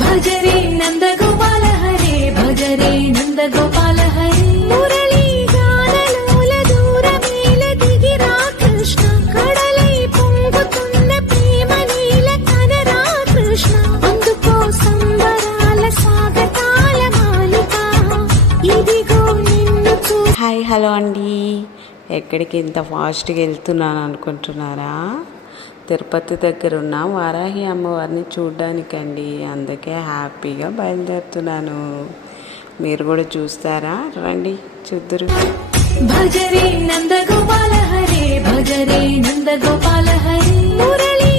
భజరే నందగోపాల హరే భజరే నందగోపాల హరే మురళీ గానలోల దూరమేల దిగిరా కృష్ణ కడలై పొంగుతున్న ప్రేమ నీల కనరా కృష్ణ అందుకో సంబరాల సాగతాల మాలిక ఇదిగో నిన్ను చూ. హాయ్ హలో అండి, ఎక్కడికి ఇంత ఫాస్ట్గా వెళ్తున్నాను అనుకుంటున్నారా? తిరుపతి దగ్గర ఉన్న వారాహి అమ్మవారిని చూడ్డానికండి. అందుకే హ్యాపీగా బయలుదేరుతున్నాను. మీరు కూడా చూస్తారా? రండి చూద్దరు. భజరే నందగోపాల హరే భజరే నందగోపాల హరే మురళీ